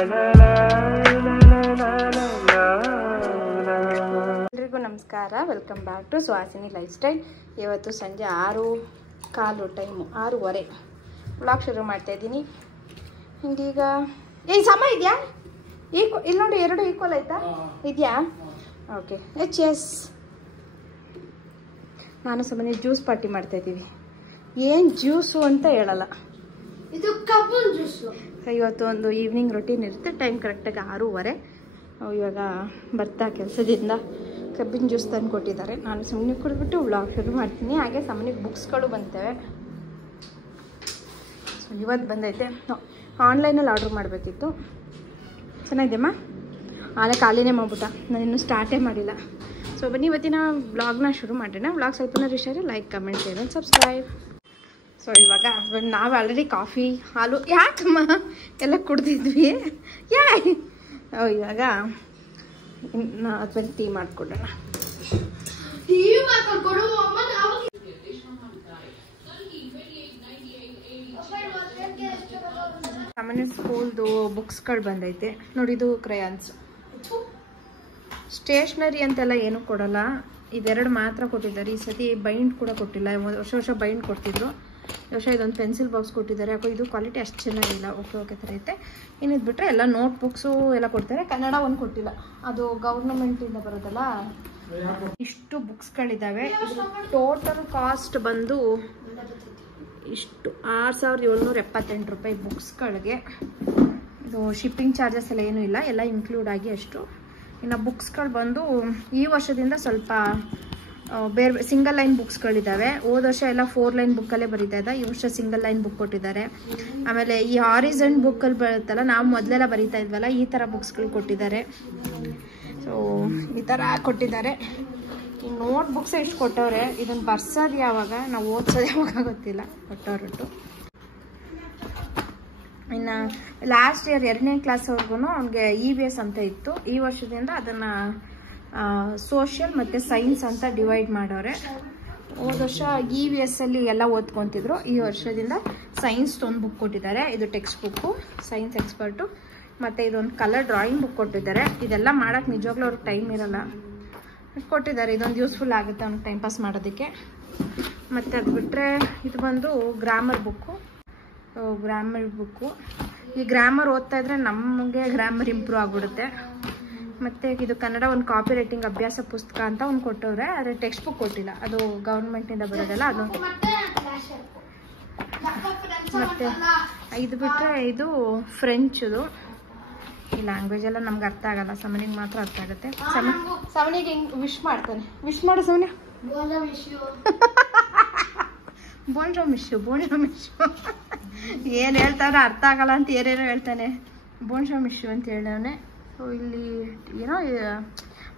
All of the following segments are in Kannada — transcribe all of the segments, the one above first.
ಎಲ್ರಿಗೂ ನಮಸ್ಕಾರ, welcome back to Suhasini lifestyle. ಇವತ್ತು ಸಂಜೆ 6:15 ಟೈಮು, 6:15 ವ್ಲಾಗ್ ಶುರು ಮಾಡ್ತಾಯಿದ್ದೀನಿ. ಹಿಂಗೀಗ ಏನು ಸಮ ಇದೆಯಾ? ಇಲ್ಲಿ ನೋಡಿ, 2 ಈಕ್ವಲ್ ಆಯ್ತಾ? ಇದೆಯಾ? ಓಕೆ. ಎಸ್ ನಾನು ಸುಮ್ಮನೆ ಜ್ಯೂಸ್ ಪಾರ್ಟಿ ಮಾಡ್ತಾಯಿದ್ದೀವಿ. ಏನು ಜ್ಯೂಸು ಅಂತ ಹೇಳಲ್ಲ, ಇದು ಕಬ್ಬನ್ ಜ್ಯೂಸು. ಇವತ್ತು ಒಂದು ಈವ್ನಿಂಗ್ ರೊಟೀನ್ ಇರುತ್ತೆ. ಟೈಮ್ ಕರೆಕ್ಟಾಗಿ 6:15. ಇವಾಗ ಬರ್ತಾ ಕೆಲಸದಿಂದ ಕಬ್ಬಿನ ಜ್ಯೂಸ್ ತಂದು ಕೊಟ್ಟಿದ್ದಾರೆ. ನಾನು ಸುಮ್ಮನೆ ಕುಡಿದ್ಬಿಟ್ಟು ವ್ಲಾಗ್ ಶುರು ಮಾಡ್ತೀನಿ. ಹಾಗೆ ಸಾಮಾನ್ಯ ಬುಕ್ಸ್ಗಳು ಬಂತವೆ. ಸೊ ಇವತ್ತು ಬಂದೈತೆ. ಆನ್ಲೈನಲ್ಲಿ ಆರ್ಡ್ರ್ ಮಾಡಬೇಕಿತ್ತು. ಚೆನ್ನಾಗಿದೆಯಮ್ಮ? ಆಲೆ ಖಾಲಿನೇ ಮಾಡ್ಬಿಟ್ಟ, ನಾನು ಇನ್ನೂ ಸ್ಟಾರ್ಟೇ ಮಾಡಿಲ್ಲ. ಸೊ ಬನ್ನಿ ಇವತ್ತಿನ ವ್ಲಾಗ್ನ ಶುರು ಮಾಡೋಣ. ವ್ಲಾಗ್ ಸ್ವಲ್ಪ ಇಷ್ಟ ಆದರೆ like, comment, share and subscribe. So ಇವಾಗ ನಾವು ಆಲ್ರೆಡಿ ಕಾಫಿ, ಹಾಲು ಯಾಕಮ್ಮ ಎಲ್ಲ ಕುಡ್ದಿದ್ವಿ. ಇವಾಗ ಹಸ್ಬೆಂಡ್ ಟೀ ಮಾಡಿಕೊಡೋಣ. ಸಾಮಾನ್ಯ ಸ್ಕೂಲ್ದು ಬುಕ್ಸ್ಗಳು ಬಂದೈತೆ ನೋಡಿ. ಇದು ಕ್ರಯಾನ್ಸ್, ಸ್ಟೇಷ್ನರಿ ಅಂತೆಲ್ಲ ಏನೂ ಕೊಡಲ್ಲ. ಇದೆರಡು ಮಾತ್ರ ಕೊಟ್ಟಿದ್ದಾರೆ. ಈ ಸತಿ ಬೈಂಡ್ ಕೂಡ ಕೊಟ್ಟಿಲ್ಲ. ವರ್ಷ ಬೈಂಡ್ ಕೊಡ್ತಿದ್ರು. ಈ ವರ್ಷ ಇದೊಂದು ಪೆನ್ಸಿಲ್ ಬಾಕ್ಸ್ ಕೊಟ್ಟಿದ್ದಾರೆ. ಯಾಕೋ ಇದು ಕ್ವಾಲಿಟಿ ಅಷ್ಟು ಚೆನ್ನಾಗಿಲ್ಲ. ಓಕೆ ಥರ ಐತೆ. ಇನ್ನಿದು ಬಿಟ್ಟರೆ ಎಲ್ಲ ನೋಟ್ ಬುಕ್ಸು ಎಲ್ಲ ಕೊಡ್ತಾರೆ. ಕನ್ನಡ ಒಂದು ಕೊಟ್ಟಿಲ್ಲ, ಅದು ಗೌರ್ಮೆಂಟಿಂದ ಬರೋದಲ್ಲ. ಇಷ್ಟು ಬುಕ್ಸ್ಗಳಿದ್ದಾವೆ. ಟೋಟಲ್ ಕಾಸ್ಟ್ ಬಂದು ಇಷ್ಟು 6,778 ರೂಪಾಯಿ ಬುಕ್ಸ್ಗಳಿಗೆ. ಇದು ಶಿಪ್ಪಿಂಗ್ ಚಾರ್ಜಸ್ ಎಲ್ಲ ಏನೂ ಇಲ್ಲ, ಎಲ್ಲ ಇನ್ಕ್ಲೂಡ್ ಆಗಿ ಅಷ್ಟು. ಇನ್ನು ಬುಕ್ಸ್ಗಳು ಬಂದು ಈ ವರ್ಷದಿಂದ ಸ್ವಲ್ಪ ಬೇರೆ ಸಿಂಗಲ್ ಲೈನ್ ಬುಕ್ಸ್ಗಳಿದ್ದಾವೆ. ಹೋದ ವರ್ಷ ಎಲ್ಲ 4 ಲೈನ್ ಬುಕ್ಕಲ್ಲೇ ಬರೀತಾ ಇದ್ದ. ಈ ವರ್ಷ ಸಿಂಗಲ್ ಲೈನ್ ಬುಕ್ ಕೊಟ್ಟಿದ್ದಾರೆ. ಆಮೇಲೆ ಈ ಹಾರಿಝನ್ ಬುಕ್ಕಲ್ಲಿ ಬರುತ್ತಲ್ಲ, ನಾವು ಮೊದಲೆಲ್ಲ ಬರೀತಾ ಇದ್ವಲ್ಲ, ಈ ಥರ ಬುಕ್ಸ್ಗಳು ಕೊಟ್ಟಿದ್ದಾರೆ. ಸೊ ಈ ಥರ ಕೊಟ್ಟಿದ್ದಾರೆ. ಈ ನೋಟ್ ಬುಕ್ಸೇ ಇಷ್ಟು ಕೊಟ್ಟವ್ರೆ. ಇದನ್ನು ಬರ್ಸೋದು ಯಾವಾಗ, ನಾವು ಓದ್ಸೋದು ಯಾವಾಗ ಗೊತ್ತಿಲ್ಲ, ಕೊಟ್ಟವ್ರಟ್ಟು. ಇನ್ನು ಲಾಸ್ಟ್ ಇಯರ್ 2ನೇ ಕ್ಲಾಸ್ವರೆಗೂ ಅವ್ನಿಗೆ EVS ಅಂತ ಇತ್ತು. ಈ ವರ್ಷದಿಂದ ಅದನ್ನು ಸೋಷಿಯಲ್ ಮತ್ತು ಸೈನ್ಸ್ ಅಂತ ಡಿವೈಡ್ ಮಾಡವ್ರೆ. ಹೋದ ವರ್ಷ EVS ಅಲ್ಲಿ ಎಲ್ಲ ಓದ್ಕೊತಿದ್ರು. ಈ ವರ್ಷದಿಂದ ಸೈನ್ಸ್ ಒಂದು ಬುಕ್ ಕೊಟ್ಟಿದ್ದಾರೆ. ಇದು ಟೆಕ್ಸ್ಟ್ ಬುಕ್ಕು, ಸೈನ್ಸ್ ಎಕ್ಸ್ಪರ್ಟು. ಮತ್ತು ಇದೊಂದು ಕಲರ್ ಡ್ರಾಯಿಂಗ್ ಬುಕ್ ಕೊಟ್ಟಿದ್ದಾರೆ. ಇದೆಲ್ಲ ಮಾಡೋಕ್ಕೆ ನಿಜವಾಗ್ಲೂ ಅವ್ರಿಗೆ ಟೈಮ್ ಇರೋಲ್ಲ, ಕೊಟ್ಟಿದ್ದಾರೆ. ಇದೊಂದು ಯೂಸ್ಫುಲ್ ಆಗುತ್ತೆ ಅವ್ನಿಗೆ ಟೈಮ್ ಪಾಸ್ ಮಾಡೋದಕ್ಕೆ. ಮತ್ತು ಅದು ಬಿಟ್ಟರೆ ಇದು ಬಂದು ಗ್ರಾಮರ್ ಬುಕ್ಕು. ಈ ಗ್ರಾಮರ್ ಓದ್ತಾ ಇದ್ರೆ ನಮಗೆ ಗ್ರಾಮರ್ ಇಂಪ್ರೂವ್ ಆಗಿಬಿಡುತ್ತೆ. ಮತ್ತು ಇದು ಕನ್ನಡ ಒಂದು ಕಾಪಿ ರೈಟಿಂಗ್ ಅಭ್ಯಾಸ ಪುಸ್ತಕ ಅಂತ ಒಂದು ಕೊಟ್ಟವ್ರೆ. ಆದರೆ ಟೆಕ್ಸ್ಟ್ ಬುಕ್ ಕೊಟ್ಟಿಲ್ಲ, ಅದು ಗೌರ್ಮೆಂಟಿಂದ ಬರೋದಲ್ಲ ಅದು. ಮತ್ತು ಇದು ಬಿಟ್ಟರೆ ಇದು ಫ್ರೆಂಚದು. ಈ ಲ್ಯಾಂಗ್ವೇಜ್ ಎಲ್ಲ ನಮ್ಗೆ ಅರ್ಥ ಆಗಲ್ಲ, ಸಮನಿಗೆ ಮಾತ್ರ ಅರ್ಥ ಆಗುತ್ತೆ. ಸಮನಿಗೆ ಹಿಂಗೆ ವಿಶ್ ಮಾಡ್ತಾನೆ. ವಿಶ್ ಮಾಡು ಸಮನ. ಬೋನ್ಜೋ ಮಿಶ್ಯು ಏನು ಹೇಳ್ತಾರೋ ಅರ್ಥ ಆಗಲ್ಲ ಅಂತ ಏನೇನೋ ಹೇಳ್ತಾನೆ. ಬೋನ್ಜೋ ಮಿಶ್ಯು ಅಂತ ಹೇಳವನೆ. ಸೊ ಇಲ್ಲಿ ಏನೋ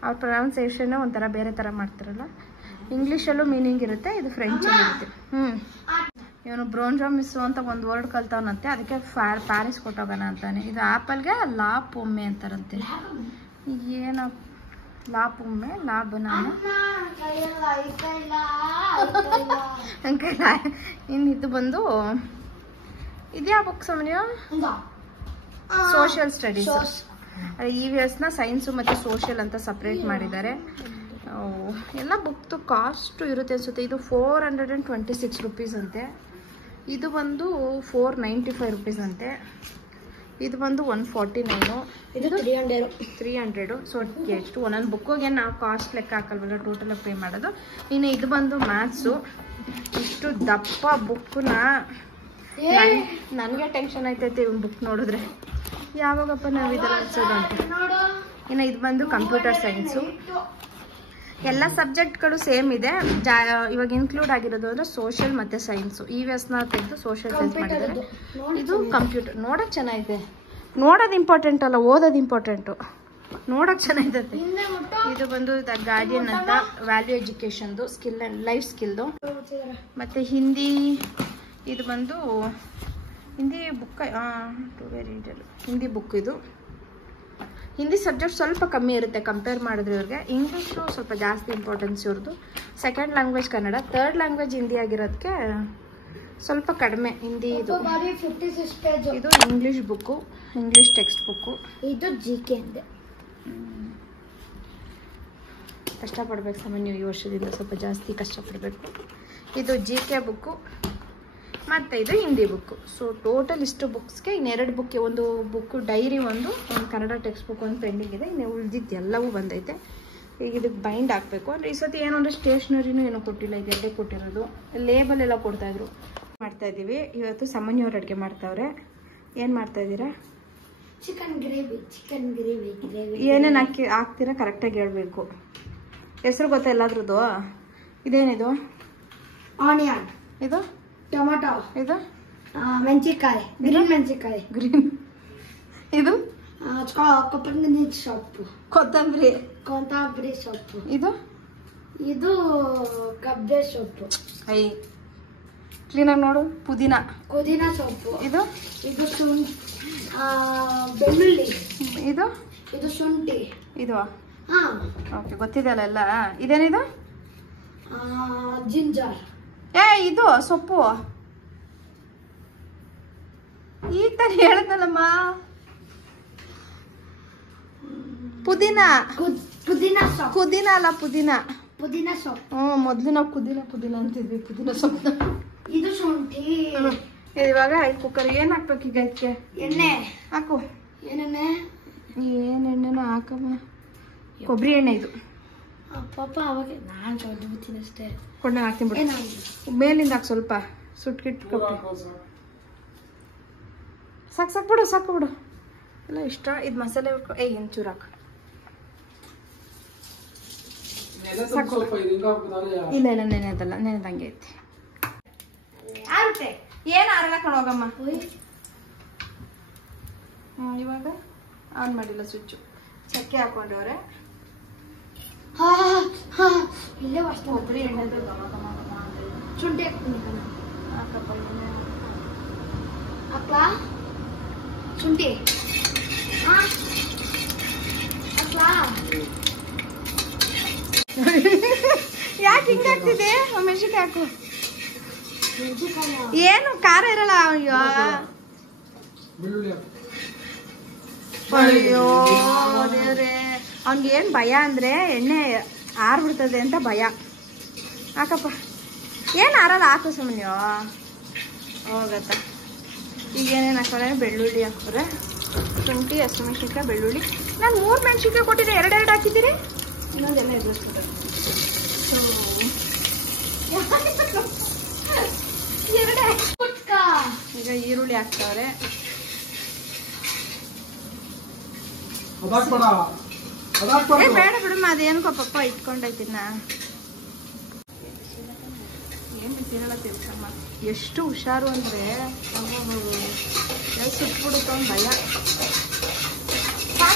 ಅವ್ರ ಪ್ರೊನೌನ್ಸಿಯೇಷನ್ ಒಂಥರ ಬೇರೆ ಥರ ಮಾಡ್ತಾರಲ್ಲ. ಇಂಗ್ಲೀಷಲ್ಲೂ ಮೀನಿಂಗ್ ಇರುತ್ತೆ, ಇದು ಫ್ರೆಂಚಲ್ಲಿ ಇರುತ್ತೆ. ಇವನು ಬ್ರೋನ್ಜೋ ಮಿಸ್ಸು ಅಂತ ಒಂದು ವರ್ಡ್ ಕಲ್ತವನಂತೆ, ಅದಕ್ಕೆ ಪ್ಯಾರಿಸ್ ಕೊಟ್ಟೋಗೋಣ ಅಂತಾನೆ. ಇದು ಆ್ಯಪಲ್ಗೆ ಲಾ ಪೊಮ್ಮೆ ಅಂತಾರಂತೆ. ಏನೋ ಲಾ ಪೊಮ್ಮೆ, ಲಾ ಬನಾನ. ಇನ್ನು ಇದು ಬಂದು ಇದ್ಯಾ ಬುಕ್ ಸಮಯ ಸೋಷಿಯಲ್ ಸ್ಟಡೀಸ್. EVSನ ಸೈನ್ಸು ಮತ್ತು ಸೋಷಿಯಲ್ ಅಂತ ಸಪ್ರೇಟ್ ಮಾಡಿದ್ದಾರೆ. ಎಲ್ಲ ಬುಕ್ದು ಕಾಸ್ಟು ಇರುತ್ತೆ ಅನಿಸುತ್ತೆ. ಇದು 426 ರುಪೀಸ್ ಅಂತೆ. ಇದು ಬಂದು 495 ರುಪೀಸ್ ಅಂತೆ. ಇದು ಬಂದು 149. ಇದು 300. ಸೊ ಎಷ್ಟು ಒಂದೊಂದು ಬುಕ್ಕಿಗೆ ನಾವು ಕಾಸ್ಟ್ ಲೆಕ್ಕ ಹಾಕಲ್ವಲ್ಲ, ಟೋಟಲಾಗಿ ಪೇ ಮಾಡೋದು. ಇನ್ನು ಇದು ಬಂದು ಮ್ಯಾಥ್ಸು. ಇಷ್ಟು ದಪ್ಪ ಬುಕ್ಕನ್ನ ನನಗೆ ಟೆನ್ಷನ್ ಆಯ್ತೈತೆ ಬುಕ್ ನೋಡಿದ್ರೆ. ಯಾವಾಗಪ್ಪ ನಾವು ಇದೆಲ್ಲ ಓದಿಸೋದು ಅಂತ. ಇನ್ನು ಇದು ಬಂದು ಕಂಪ್ಯೂಟರ್ ಸೈನ್ಸು. ಎಲ್ಲ ಸಬ್ಜೆಕ್ಟ್ಗಳು ಸೇಮ್ ಇದೆ. ಇವಾಗ ಇನ್ಕ್ಲೂಡ್ ಆಗಿರೋದು ಅಂದರೆ ಸೋಷಿಯಲ್ ಮತ್ತು ಸೈನ್ಸು. EVSನ ತೆಗೆದು ಸೋಷಿಯಲ್ ಸೈನ್ಸ್ ಮಾಡಿದ್ದಾರೆ. ಇದು ಕಂಪ್ಯೂಟರ್. ನೋಡೋಕೆ ಚೆನ್ನಾಗಿದೆ. ನೋಡೋದು ಇಂಪಾರ್ಟೆಂಟ್ ಅಲ್ಲ, ಓದೋದು ಇಂಪಾರ್ಟೆಂಟು. ನೋಡೋಕೆ ಚೆನ್ನಾಗಿದೆ. ಇದು ಬಂದು ದ ಗಾರ್ಡಿಯನ್ ಅಂತ ವ್ಯಾಲ್ಯೂ ಎಜುಕೇಷನ್ದು, ಸ್ಕಿಲ್ ಆ್ಯಂಡ್ ಲೈಫ್ ಸ್ಕಿಲ್ದು. ಮತ್ತು ಹಿಂದಿ ಇದು ಬಂದು ಹಿಂದಿ ಬುಕ್, ಹಿಂದಿ ಬುಕ್. ಇದು ಹಿಂದಿ ಸಬ್ಜೆಕ್ಟ್ ಸ್ವಲ್ಪ ಕಮ್ಮಿ ಇರುತ್ತೆ ಕಂಪೇರ್ ಮಾಡಿದ್ರೆ ಇವ್ರಿಗೆ. ಇಂಗ್ಲೀಷು ಸ್ವಲ್ಪ ಜಾಸ್ತಿ ಇಂಪಾರ್ಟೆನ್ಸ್ ಇವ್ರದ್ದು. Second language Kannada, third language Hindi ಆಗಿರೋದಕ್ಕೆ ಸ್ವಲ್ಪ ಕಡಿಮೆ ಹಿಂದಿ ಇದು. ಬಾರಿ 56 ಪೇಜ್. ಇದು English book, English text book. ಇದು ಜಿಕೆ ಅಂದೆ. ಕಷ್ಟಪಡ್ಬೇಕು ಸಾಮಾನ್ಯ, ಈ ವರ್ಷದಿಂದ ಸ್ವಲ್ಪ ಜಾಸ್ತಿ ಕಷ್ಟಪಡಬೇಕು. ಇದು ಜಿಕೆ ಬುಕ್ಕು ಮತ್ತು ಇದು ಹಿಂದಿ ಬುಕ್ಕು. ಸೊ ಟೋಟಲ್ ಇಷ್ಟು ಬುಕ್ಸ್ಗೆ ಇನ್ನೆರಡು ಬುಕ್ಗೆ, ಒಂದು ಬುಕ್ಕು ಡೈರಿ, ಒಂದು ಕನ್ನಡ ಟೆಕ್ಸ್ಟ್ ಬುಕ್ ಒಂದು ಪೆಂಡಿಂಗ್ ಇದೆ. ಇನ್ನು ಉಳಿದಿದ್ದು ಎಲ್ಲವೂ ಬಂದೈತೆ. ಈಗ ಇದಕ್ಕೆ ಬೈಂಡ್ ಹಾಕಬೇಕು. ಅಂದರೆ ಈ ಸತಿ ಏನು ಅಂದರೆ ಸ್ಟೇಷ್ನರಿನೂ ಏನೂ ಕೊಟ್ಟಿಲ್ಲ, ಇದೆರಡೇ ಕೊಟ್ಟಿರೋದು. ಲೇಬಲ್ ಎಲ್ಲ ಕೊಡ್ತಾಯಿದ್ರು. ಮಾಡ್ತಾಯಿದ್ದೀವಿ ಇವತ್ತು. ಸಾಮಾನ್ಯವ್ರು ಅಡುಗೆ ಮಾಡ್ತಾವ್ರೆ. ಏನು ಮಾಡ್ತಾಯಿದ್ದೀರಾ? Chicken gravy. ಏನೇನು ಹಾಕ್ತೀರಾ ಕರೆಕ್ಟಾಗಿ ಹೇಳ್ಬೇಕು. ಹೆಸರು ಗೊತ್ತಾ ಎಲ್ಲಾದ್ರದ್ದು? ಇದೇನಿದು? ಆನಿಯನ್. ಇದು ಟೊಮೆಟೊ. ಇದು ಮೆಣಸಿನಕಾಯಿ, ಗ್ರೀನ್ ಮೆಣಸಿನಕಾಯಿ. ಗ್ರೀನ್. ಇದು ಕೊತ್ತಂಬರಿ ಸೊಪ್ಪು. ಕೊತ್ತಂಬರಿ ಸೊಪ್ಪು. ಇದು ಕಬ್ಬೆ ಸೊಪ್ಪು. ಐ ಕ್ಲೀನಾಗಿ ನೋಡು. ಪುದೀನ ಇದು ಬೆಳ್ಳುಳ್ಳಿ. ಇದು ಶುಂಠಿ. ಇದು ಓಕೆ, ಗೊತ್ತಿದೆ ಅಲ್ಲ. ಇದೇನಿದು? ಜಿಂಜರ್. ಇದು ಸೊಪ್ಪು. ಈ ತರ ಹೇಳಿದ್ನಲ್ಲಮ್ಮ. ಪುದೀನ ಅಲ್ಲ, ಪುದೀನ ಸೊಪ್ಪು. ಮೊದ್ಲು ನಾವು ಪುದೀನ ಅಂತಿದ್ವಿ. ಪುದೀನ ಸೊಪ್ಪು. ಇದು ಶುಂಠಿ. ಇವಾಗ ಕುಕ್ಕರ್ ಏನ್ ಹಾಕ್ಬೇಕು? ಈಗ ಇದಕ್ಕೆ ಎಣ್ಣೆ ಹಾಕು. ಏನೆಣ್ಣೆ? ಏನ್ ಎಣ್ಣೆನ ಹಾಕಮ್ಮ. ಕೊಬ್ಬರಿ ಎಣ್ಣೆ ಇದು. ಪಾಪ ಅವಾಗ ನಾನು ಚೊಡ್ಬಿಡ್ತೀನಿ ಅಷ್ಟೇ. ಕೊಂಡ ಹಾಕ್ತೀನಿ ಬಿಡು. ಮೇಲಿಂದ ಹಾಕಿ ಸ್ವಲ್ಪ ಸುಟ್ಕಿಟ್ಟು ಕೊಬ್ಬರಿ. ಸಾಕು ಬಿಡು ಎಲ್ಲ ಇಷ್ಟ. ಇದು ಮಸಾಲೆ ಒಂಚೂರು ಹಾಕು. ಇಲ್ಲ ನೆನೆದಲ್ಲ, ನೆನೆದಂಗೆ ಐತಿ. ಆರುತ್ತೆ. ಏನು ಆರಲ್ಲ ಕಣೋಗಮ್ಮ. ಇವಾಗ ಆನ್ ಮಾಡಿಲ್ಲ ಸ್ವಿಚ್ಚು. ಚಕ್ಕೆ ಹಾಕೊಂಡವ್ರೆ. ಇಲ್ಲೇ ಅಷ್ಟು ಕೊಬ್ಬರಿ ಎಣ್ಣೆದು ಶುಂಠಿ ಹಾಕಪ್ಪ. ಹಾಕ್ಲಾ ಶುಂಠಿ? ಹಾಕ್ಲಾ? ಯಾಕೆ ಹಿಂಗೆ ಆಗ್ತಿದೆ? ಮೆಣಸಿನ್ಕಾಯಿ ಹಾಕು. ಏನು ಖಾರ ಇರಲ್ಲ. ಅಯ್ಯೋ ದೇವ್ರೆ, ಅವ್ನಿಗೇನು ಭಯ ಅಂದರೆ ಎಣ್ಣೆ ಆರ್ಬಿಡ್ತದೆ ಅಂತ ಭಯ. ಹಾಕಪ್ಪ. ಏನು ಆರಲ್ಲ, ಹಾಕು ಸುಮ್ಮನೆ ಹೋಗತ್ತ. ಈಗ ಏನೇನು ಹಾಕೋರೆ? ಬೆಳ್ಳುಳ್ಳಿ ಹಾಕೋರೆ, ಶುಂಠಿ, ಹಸಿಮೆಣ್ಸಿನ್ಕಾಯಿ, ಬೆಳ್ಳುಳ್ಳಿ. ನಾನು 3 ಮೆಣಸಿನ್ಕಾಯಿ ಕೊಟ್ಟಿದ್ದೆ, 2 ಹಾಕಿದ್ದೀರಿ. ಇನ್ನೊಂದೆಲ್ಲ ಎದುರಿಸ್ಬಿಟ್ಟು ಈಗ ಈರುಳ್ಳಿ ಹಾಕ್ತಾವ್ರೆ. ಬೇಡ ಬಿಡಮ್ಮ, ಅದೇನಕ್ಕೋ ಪಪ್ಪ ಇಟ್ಕೊಂಡೈತಿನ. ಏನ್ ಬಿಸಿರಲ್ಲ ತಿಳ್ಸಮ್ಮ. ಎಷ್ಟು ಹುಷಾರು ಅಂದ್ರೆ ಸುಟ್ಬಿಡುತ್ತ ಭಯ.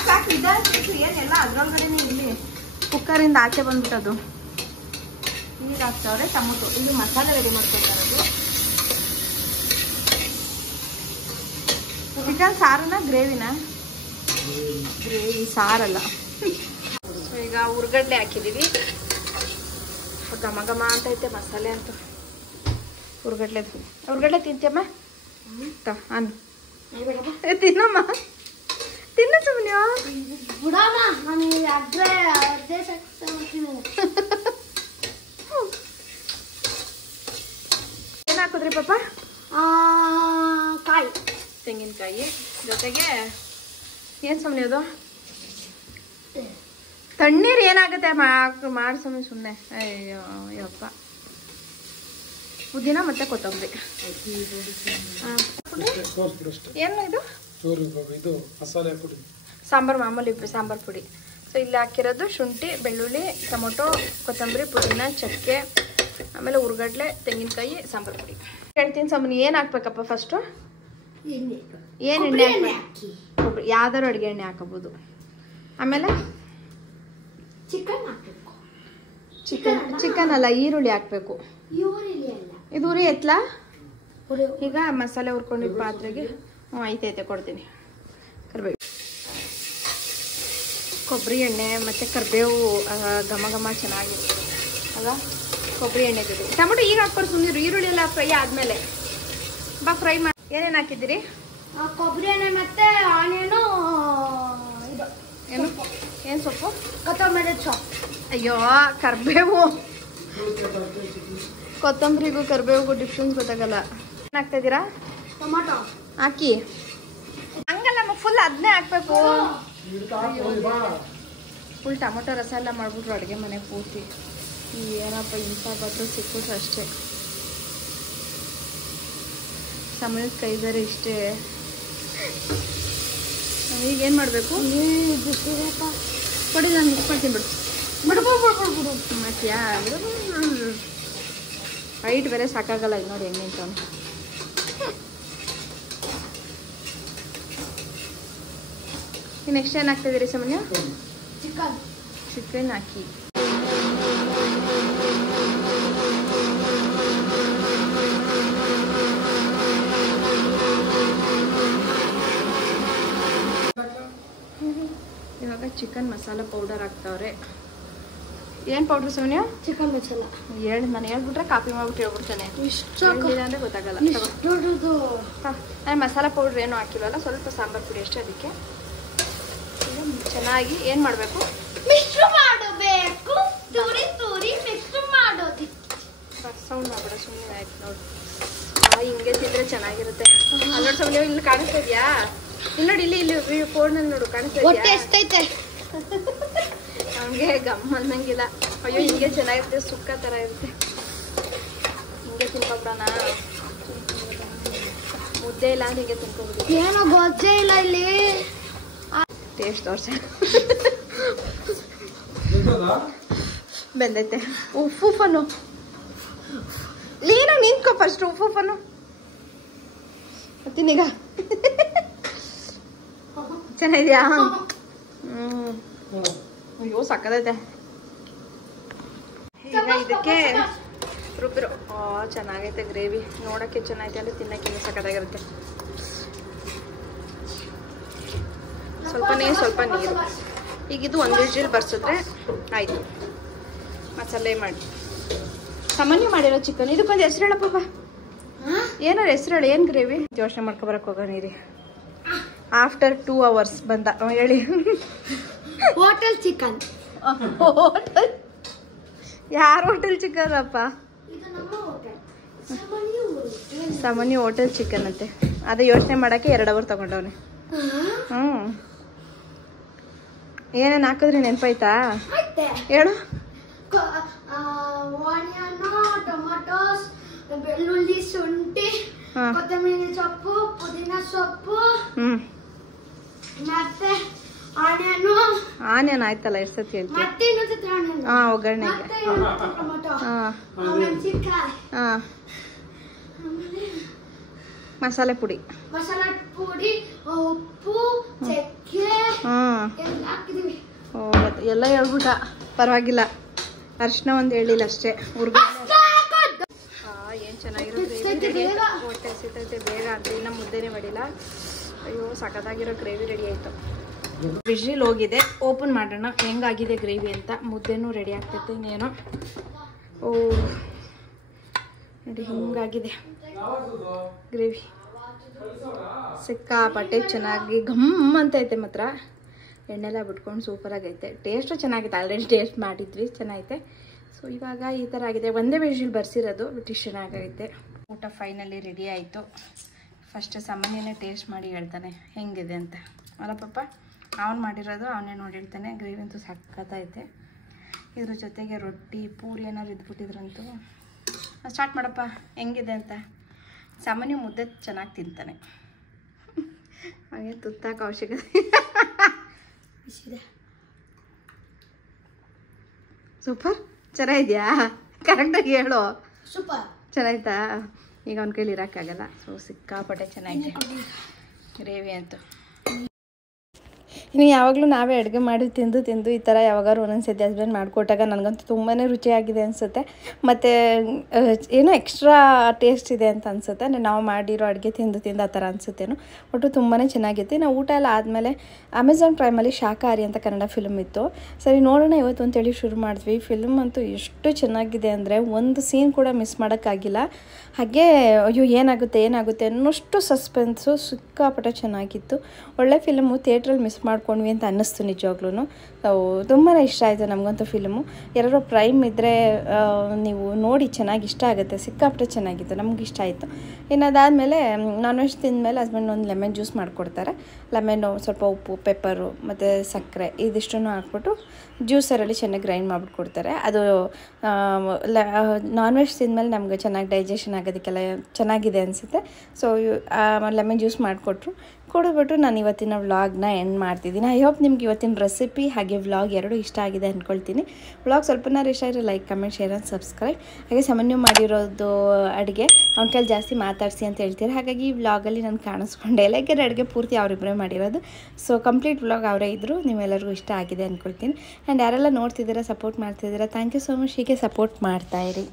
ಸಾಕು ಇದಾಗ್ಬಿಟ್ಟು ಏನೆಲ್ಲ ಅದ್ರೊಳಗಡೆನೆ ಇಲ್ಲಿ ಕುಕ್ಕರಿಂದ ಆಚೆ ಬಂದ್ಬಿಟ್ಟದು. ಈಗ ಹಾಕ್ತಾವ್ರೆ ಟೊಮೊಟೊ. ಇಲ್ಲಿ ಮಸಾಲೆ ರೆಡಿ ಮಾಡ್ಕೊತಾರದು. ಚಿಕನ್ ಸಾರನ ಗ್ರೇವಿನ? ಗ್ರೇವಿ, ಸಾರಲ್ಲ. ಈಗ ಉರ್ಗಡ್ಲೆ ಹಾಕಿದೀವಿ. ಘಮ ಘಮ ಅಂತ ಐತೆ ಮಸಾಲೆ ಅಂತ. ಉರ್ಗಡ್ಲೆ ತಿಂತೀಯಮ್ಮ? ಅನ್ನ ತಿನ್ನಮ್ಮ. ತಿನ್ನ ಸುಮ್ಮನೆ. ಬಿಡಮ್ಮ, ನಾನು ಅದೇ ಏನ್ ಹಾಕುದ್ರಿ ಪಾಪ? ಕಾಯಿ, ತೆಂಗಿನಕಾಯಿ ಜೊತೆಗೆ ಏನ್ ಸುಮ್ಮನೆ ಅದು ತಣ್ಣೀರು ಏನಾಗುತ್ತೆ ಮಾಡಿ ಸುಮ್ಮನೆ. ಅಯ್ಯೋ ಯಪ್ಪ. ಪುದೀನ ಮತ್ತೆ ಕೊತ್ತಂಬರಿ. ಏನು ಇದು? ಸಾಂಬಾರ್ ಮಾಮೂಲಿ ಸಾಂಬಾರ್ ಪುಡಿ. ಸೊ ಇಲ್ಲಿ ಹಾಕಿರೋದು ಶುಂಠಿ, ಬೆಳ್ಳುಳ್ಳಿ, ಟೊಮೊಟೊ, ಕೊತ್ತಂಬರಿ, ಪುದೀನ, ಚಕ್ಕೆ, ಆಮೇಲೆ ಉರ್ಗಡ್ಲೆ, ತೆಂಗಿನಕಾಯಿ, ಸಾಂಬಾರ್ ಪುಡಿ. ಹೇಳ್ತೀನಿ ಸಾಮಾನ್ಯ. ಏನು ಹಾಕ್ಬೇಕಪ್ಪ ಫಸ್ಟು? ಏನು ಎಣ್ಣೆ ಹಾಕಿ? ಯಾವ್ದಾರು ಅಡುಗೆ ಎಣ್ಣೆ ಹಾಕಬಹುದು. ಆಮೇಲೆ ಚಿಕನ್ ಅಲ್ಲ, ಈರುಳ್ಳಿ ಹಾಕ್ಬೇಕು. ಇದು ಉರಿ ಎತ್ಲಾ? ಈಗ ಮಸಾಲೆ ಹುರ್ಕೊಂಡಿದ್ದ ಪಾತ್ರೆಗೆ ಐತೈತೆ ಕೊಡ್ತೀನಿ. ಕರಿಬೇವು, ಕೊಬ್ಬರಿ ಎಣ್ಣೆ ಮತ್ತು ಕರಿಬೇವು ಘಮ ಘಮ ಚೆನ್ನಾಗಿರ್ತದೆ ಅಲ್ಲ. ಕೊಬ್ಬರಿ ಎಣ್ಣೆ ಜೊತೆ ಟೊಮೊಟೊ ಈಗ ಹಾಕ್ಬಾರ್ದು, ಸುಮ್ಮನೆ ಈರುಳ್ಳಿ ಎಲ್ಲ ಫ್ರೈ ಆದ್ಮೇಲೆ ಬಾ ಫ್ರೈ ಮಾಡಿ. ಏನೇನು ಹಾಕಿದ್ದೀರಿ? ಕೊಬ್ಬರಿ ಎಣ್ಣೆ ಮತ್ತೆ ಆನಿಯನು, ಇದು ಏನು ಏನು ಸೊಪ್ಪು? ಕೊತ್ತಂಬರಿ ಸೊಪ್ಪು. ಅಯ್ಯೋ ಕರ್ಬೇವು, ಕೊತ್ತಂಬರಿಗೂ ಕರ್ಬೇವಿಗೂ ಡಿಫ್ರೆನ್ಸ್ ಗೊತ್ತಾಗಲ್ಲ. ಏನು ಹಾಕ್ತಾ ಇದ್ದೀರಾ? ಟೊಮಾಟೊ ಹಾಕಿ. ಹಂಗಲ್ಲ ಫುಲ್ ಅದನ್ನೇ ಹಾಕ್ಬೇಕು. ಫುಲ್ ಟೊಮೊಟೊ ರಸ ಎಲ್ಲ ಮಾಡ್ಬಿಟ್ರು ಅಡುಗೆ ಮನೆ ಪೂರ್ತಿ. ಏನಪ್ಪ ಇಂಥ ಬದ್ರು ಸಿಕ್ಬಿಟ್ರು ಅಷ್ಟೇ. ಸಮಯದ ಕೈ ಬೇರೆ ಇಷ್ಟೇ. ಈಗೇನು ಮಾಡಬೇಕು? ಕೊಡಿ, ನಾನು ಮಿಕ್ಸ್ ಮಾಡ್ತೀನಿ. ಬಿಡು ಮಾಡ್ತೀಯಾ? ಹೈಟ್ ಬೇರೆ ಸಾಕಾಗಲ್ಲ. ಇದು ನೋಡಿ ಹೆಂಗೆ ನಿಂತವನು. ನೆಕ್ಸ್ಟ್ ಏನು ಹಾಕ್ತಿದ್ದೀರಿ ಸಾಮಾನ್ಯ? ಚಿಕನ್ ಹಾಕಿ. ಇವಾಗ ಚಿಕನ್ ಮಸಾಲ ಪೌಡರ್ ಹಾಕ್ತಾವ್ರೆ. ಏನು ಪೌಡ್ರ್ ಸಾಮಾನ್ಯ? ಚಿಕನ್ ಮಸಾಲ. ನಾನು ಹೇಳ್ಬಿಟ್ರೆ ಕಾಪಿ ಮಾಡ್ಬಿಟ್ಟು ಹೇಳ್ಬಿಡ್ತಾನೆ. ಇಷ್ಟು ಅಂದರೆ ಗೊತ್ತಾಗಲ್ಲ. ಮಸಾಲ ಪೌಡ್ರ್ ಏನೂ ಹಾಕಿಲ್ವಲ್ಲ, ಸ್ವಲ್ಪ ಸಾಂಬಾರು ಪುಡಿ ಅಷ್ಟೇ. ಅದಕ್ಕೆ ಚೆನ್ನಾಗಿ ಏನು ಮಾಡಬೇಕು? ಮಿಕ್ಸ್ ಮಾಡಬೇಕು. ತುರಿ ತುರಿ ಮಿಕ್ಸ್ ಮಾಡೋದು. ಸೌಂಡ್ ಮಾಡಬೇಡ, ಸುಮ್ಮನೆ ಆಯ್ತು ನೋಡಿ. ಹಿಂಗೆ ತಿಂದರೆ ಚೆನ್ನಾಗಿರುತ್ತೆ. ನೋಡಿ ಸಮಯ ಇಲ್ಲಿ ಕಾಣಿಸ್ತಾ ಇದೆಯಾ? ಇಲ್ಲಿ ನೋಡಿ, ಇಲ್ಲಿ ಫೋನಲ್ಲಿ ನೋಡು, ಕಾಣಿಸ್ತಾ ಇದೆಯಾ? ಎಷ್ಟೈತೆ ನಮಗೆ ಗಮ್ಮ ಅನ್ನಂಗಿಲ್ಲ. ಅಯ್ಯೋ ಹಿಂಗೆ ಚೆನ್ನಾಗಿರುತ್ತೆ, ಸುಕ್ಕ ಥರ ಇರುತ್ತೆ. ಹಿಂಗೆ ತಿನ್ಕೊಬಿಡೋಣ. ಮುದ್ದೆ ಇಲ್ಲ ಅಂದ್ರೆ ಹಿಂಗೆ ತಿನ್ಕೊಬಿಡಿ. ಏನೋ ಗೊತ್ತೇ ಇಲ್ಲ ಇಲ್ಲಿ. ಟೇಸ್ಟ್ ತೋರ್ಸ. ಬೆಂದೈತೆ. ಉಪ್ಪುಫನು ನೀನು ನಿಂತ್ಕೊ ಫಸ್ಟ್. ಉಪ್ಪುಫನು ಮತ್ತೀನೀಗ ಚೆನ್ನಾಗಿದ್ಯಾ? ಅಯ್ಯೋ ಸಕ್ಕದೈತೆ. ಈಗ ಇದಕ್ಕೆ ರುಬ್ಬಿರೋ ಚೆನ್ನಾಗೈತೆ ಗ್ರೇವಿ. ನೋಡೋಕ್ಕೆ ಚೆನ್ನಾಗೈತೆ ಅಂದರೆ ತಿನ್ನೋಕ್ಕೆ ಇನ್ನೂ ಸಕ್ಕತ್ತಾಗಿರುತ್ತೆ. ಸ್ವಲ್ಪ ನೀರು. ಈಗ ಇದು ಒಂದು ವಿಜಿಲ್ ಬರ್ಸಿದ್ರೆ ಆಯಿತು. ಮಸಾಲೆ ಮಾಡಿ ಸಾಮಾನ್ಯ ಮಾಡಿರೋ ಚಿಕನ್. ಇದಕ್ಕೊಂದು ಹೆಸರು ಹೇಳಪ್ಪ. ಏನಾರು ಹೆಸರು ಹೇಳಿ. ಏನು ಗ್ರೇವಿ? ಯೋಚನೆ ಮಾಡ್ಕೊಬರಕ್ಕೆ ಹೋಗೋ ನೀರಿ. ಆಫ್ಟರ್ 2 hours ಬಂದ ಹೇಳಿ. Hotel chicken. ಹೋಟೆಲ್? ಯಾರು ಹೋಟೆಲ್ ಚಿಕನ್ ಅಪ್ಪ? ಇದು ನಮ್ಮ ಹೋಟೆಲ್. ಸಾಮಾನ್ಯ ಹೋಟೆಲ್ ಚಿಕನ್ ಅಂತೆ. ಅದು ಯೋಚನೆ ಮಾಡೋಕ್ಕೆ 2 hour ತಗೊಂಡವನೆ. ಏನೇನು ಹಾಕಿದ್ರಿ ನೆನಪಾಯ್ತಾ? ಹೇಳು. ಆನಿಯನ್, ಟೊಮಾಟೋಸ್, ಬೆಳ್ಳುಳ್ಳಿ, ಶುಂಠಿ, ಕೊತ್ತಂಬರಿ ಸೊಪ್ಪು, ಪುದೀನ ಸೊಪ್ಪು, ಮತ್ತೆ ಆನಿಯನ್ ಆಯ್ತಲ್ಲ. ಎಷ್ಟು ಸತಿ ಹೇಳ್ತೀವಿ? ಒಗ್ಗರಣೆಗೆ. ಮಸಾಲೆ ಪುಡಿ, ಉಪ್ಪು, ಚಕ್ಕೆ ಎಲ್ಲ ಹೇಳ್ಬಿಟ್ಟ. ಪರವಾಗಿಲ್ಲ, ಅರ್ಶಿನ ಒಂದು ಹೇಳಿಲ್ಲ ಅಷ್ಟೇ. ಏನು ಚೆನ್ನಾಗಿರುತ್ತೆ. ಹೊಟ್ಟೆ ಸಿಗ್ತೈತೆ ಬೇಗ ಅಂತ. ಇನ್ನು ಮುದ್ದೆನೇ ಮಾಡಿಲ್ಲ. ಅಯ್ಯೋ ಸಖತ್ತಾಗಿರೋ ಗ್ರೇವಿ ರೆಡಿ ಆಯಿತು. ವಿಜಿಲ್ ಹೋಗಿದೆ. ಓಪನ್ ಮಾಡೋಣ ಹೆಂಗಾಗಿದೆ ಗ್ರೇವಿ ಅಂತ. ಮುದ್ದೆನೂ ರೆಡಿ ಆಗ್ತೈತೆ ಇನ್ನೇನೋ. ಓ ನೋಡಿ ಹಿಂಗಾಗಿದೆ ಗ್ರೇವಿ. ಸಿಕ್ಕಾಪಟ್ಟೆ ಚೆನ್ನಾಗಿ ಘಮ್ ಅಂತ ಐತೆ. ಮಾತ್ರ ಎಣ್ಣೆಲ್ಲ ಬಿಟ್ಕೊಂಡು ಸೂಪರಾಗೈತೆ. ಟೇಸ್ಟು ಚೆನ್ನಾಗಿದೆ. ಆಲ್ರೆಡಿ ಟೇಸ್ಟ್ ಮಾಡಿದ್ವಿ, ಚೆನ್ನಾಗೈತೆ. ಸೊ ಇವಾಗ ಈ ಥರ ಆಗಿದೆ. ಒಂದೇ ವಿಜಿಲ್ ಬರ್ಸಿರೋದು, ಬಟ್ ಇಷ್ಟು ಚೆನ್ನಾಗೈತೆ. ಊಟ ಫೈನಲಿ ರೆಡಿ ಆಯಿತು. ಫಸ್ಟ್ ಸಾಮಾನ್ಯನೇ ಟೇಸ್ಟ್ ಮಾಡಿ ಹೇಳ್ತಾನೆ ಹೆಂಗಿದೆ ಅಂತ. ಅಲ್ಲ ಪಾಪ, ಅವನು ಮಾಡಿರೋದು ಅವನೇ ನೋಡಿ ಹೇಳ್ತಾನೆ. ಗ್ರೇವಿ ಅಂತೂ ಸಕ್ಕತ್ತೈತೆ. ಇದ್ರ ಜೊತೆಗೆ ರೊಟ್ಟಿ ಪೂರಿ ಏನಾದ್ರು ಇದ್ಬಿಟ್ಟಿದ್ರಂತೂ. ಸ್ಟಾರ್ಟ್ ಮಾಡಪ್ಪ ಹೆಂಗಿದೆ ಅಂತ. ಸಾಮಾನ್ಯ ಮುದ್ದೆ ಚೆನ್ನಾಗಿ ತಿಂತಾನೆ. ಹಾಗೆ ತುತ್ತಾಕ ಅವಶ್ಯಕತೆ ಇದೆ. ಸೂಪರ್. ಚೆನ್ನಾಗಿದ್ಯಾ? ಕರೆಕ್ಟಾಗಿ ಹೇಳು. ಸೂಪರ್ ಚೆನ್ನಾಯ್ತಾ? ಈಗ ಅವ್ನ ಕೈಲಿ ಇರೋಕ್ಕಾಗಲ್ಲ. ಸೊ ಸಿಕ್ಕಾಪಟ್ಟೆ ಚೆನ್ನಾಗಿದೆ ಗ್ರೇವಿ ಅಂತೂ. ಇನ್ನು ಯಾವಾಗಲೂ ನಾವೇ ಅಡುಗೆ ಮಾಡಿ ತಿಂದು ಈ ಥರ ಯಾವಾಗಾದ್ರು ಒಂದೊಂದು ಸತಿ ಹಸ್ಬೆಂಡ್ ಮಾಡಿಕೊಟ್ಟಾಗ ನನಗಂತೂ ತುಂಬಾ ರುಚಿಯಾಗಿದೆ ಅನಿಸುತ್ತೆ. ಮತ್ತು ಏನೋ ಎಕ್ಸ್ಟ್ರಾ ಟೇಸ್ಟ್ ಇದೆ ಅಂತ ಅನಿಸುತ್ತೆ. ಅಂದರೆ ನಾವು ಮಾಡಿರೋ ಅಡುಗೆ ತಿಂದು ಆ ಥರ ಅನಿಸುತ್ತೇನೋ. ಒಟ್ಟು ತುಂಬಾ ಚೆನ್ನಾಗಿತ್ತು. ನಾವು ಊಟ ಎಲ್ಲ ಆದಮೇಲೆ ಅಮೆಝಾನ್ ಪ್ರೈಮಲ್ಲಿ ಶಾಕಾಹಾರಿ ಅಂತ ಕನ್ನಡ ಫಿಲ್ಮ್ ಇತ್ತು. ಸರಿ ನೋಡೋಣ ಇವತ್ತು ಅಂತೇಳಿ ಶುರು ಮಾಡಿದ್ವಿ. ಫಿಲ್ಮ್ ಅಂತೂ ಎಷ್ಟು ಚೆನ್ನಾಗಿದೆ ಅಂದರೆ ಒಂದು ಸೀನ್ ಕೂಡ ಮಿಸ್ ಮಾಡೋಕ್ಕಾಗಿಲ್ಲ. ಹಾಗೆ ಅಯ್ಯೋ ಏನಾಗುತ್ತೆ ಅನ್ನೋಷ್ಟು ಸಸ್ಪೆನ್ಸು ಸಿಕ್ಕಾಪಟ್ಟೆ ಚೆನ್ನಾಗಿತ್ತು. ಒಳ್ಳೆ ಫಿಲ್ಮು. ಥಿಯೇಟ್ರಲ್ಲಿ ಮಿಸ್ ಮಾಡ್ಕೊಂಡ್ವಿ ಅಂತ ಅನ್ನಿಸ್ತು ನಿಜವಾಗ್ಲೂ. ತುಂಬಾ ಇಷ್ಟ ಆಯಿತು ನಮಗಂತೂ ಫಿಲ್ಮು. ಯಾರೋ ಪ್ರೈಮ್ ಇದ್ದರೆ ನೀವು ನೋಡಿ ಚೆನ್ನಾಗಿ ಇಷ್ಟ ಆಗುತ್ತೆ. ಸಿಕ್ಕಾಪಟ್ಟೆ ಚೆನ್ನಾಗಿತ್ತು, ನಮ್ಗೆ ಇಷ್ಟ ಆಯಿತು. ಇನ್ನು ಅದಾದಮೇಲೆ ನಾನ್ ವೆಜ್ ತಿಂದಮೇಲೆ ಹಸ್ಬೆಂಡ್ ಒಂದು ಲೆಮನ್ ಜ್ಯೂಸ್ ಮಾಡಿಕೊಡ್ತಾರೆ. ಲೆಮನ್ನು, ಸ್ವಲ್ಪ ಉಪ್ಪು, ಪೆಪ್ಪರು ಮತ್ತು ಸಕ್ಕರೆ ಇದಿಷ್ಟನ್ನು ಹಾಕ್ಬಿಟ್ಟು ಜ್ಯೂಸರಲ್ಲಿ ಚೆನ್ನಾಗಿ ಗ್ರೈಂಡ್ ಮಾಡಿಬಿಟ್ಟು ಕೊಡ್ತಾರೆ. ಅದು ನಾನ್ ವೆಜ್ ತಿಂದಮೇಲೆ ನಮ್ಗೆ ಚೆನ್ನಾಗಿ ಡೈಜೆಷನ್ ಆಗೋದಕ್ಕೆಲ್ಲ ಚೆನ್ನಾಗಿದೆ ಅನಿಸುತ್ತೆ. ಸೊ ಲೆಮನ್ ಜ್ಯೂಸ್ ಮಾಡಿಕೊಟ್ರು. ಕೊಡ್ಬಿಟ್ಟು ನಾನು ಇವತ್ತಿನ ವ್ಲಾಗ್ನ ಎಂಡ್ ಮಾಡ್ತಿದ್ದೀನಿ. ಐ ಹೋಪ್ ನಿಮ್ಗೆ ಇವತ್ತಿನ ರೆಸಿಪಿ ಹಾಗೆ ವ್ಲಾಗ್ ಎರಡೂ ಇಷ್ಟ ಆಗಿದೆ ಅಂದ್ಕೊಳ್ತೀನಿ. ವ್ಲಾಗ್ ಸ್ವಲ್ಪನಾರು ಇಷ್ಟ ಆದರೆ like, comment, share and subscribe. ಹಾಗೆ ಸಾಮಾನ್ಯ ಮಾಡಿರೋದು ಅಡುಗೆ ಅವ್ನ ಕೈಲಿ ಜಾಸ್ತಿ ಮಾತಾಡಿಸಿ ಅಂತ ಹೇಳ್ತೀರಾ. ಹಾಗಾಗಿ ಈ ವ್ಲಾಗಲ್ಲಿ ನಾನು ಕಾಣಿಸ್ಕೊಂಡೆ ಇಲ್ಲ, ಯಾಕೆಂದರೆ ಅಡುಗೆ ಪೂರ್ತಿ ಅವರಿಬ್ಬರೇ ಮಾಡಿರೋದು. ಸೊ ಕಂಪ್ಲೀಟ್ ವ್ಲಾಗ್ ಅವರೇ ಇದ್ದರು. ನಿಮ್ಮೆಲ್ಲರಿಗೂ ಇಷ್ಟ ಆಗಿದೆ ಅಂದ್ಕೊಳ್ತೀನಿ. ಆ್ಯಂಡ್ ಯಾರೆಲ್ಲ ನೋಡ್ತಿದ್ದೀರಾ, ಸಪೋರ್ಟ್ ಮಾಡ್ತಿದ್ದೀರಾ, ಥ್ಯಾಂಕ್ ಯು ಸೊ ಮಚ್. ಹೀಗೆ ಸಪೋರ್ಟ್ ಮಾಡ್ತಾಯಿರಿ.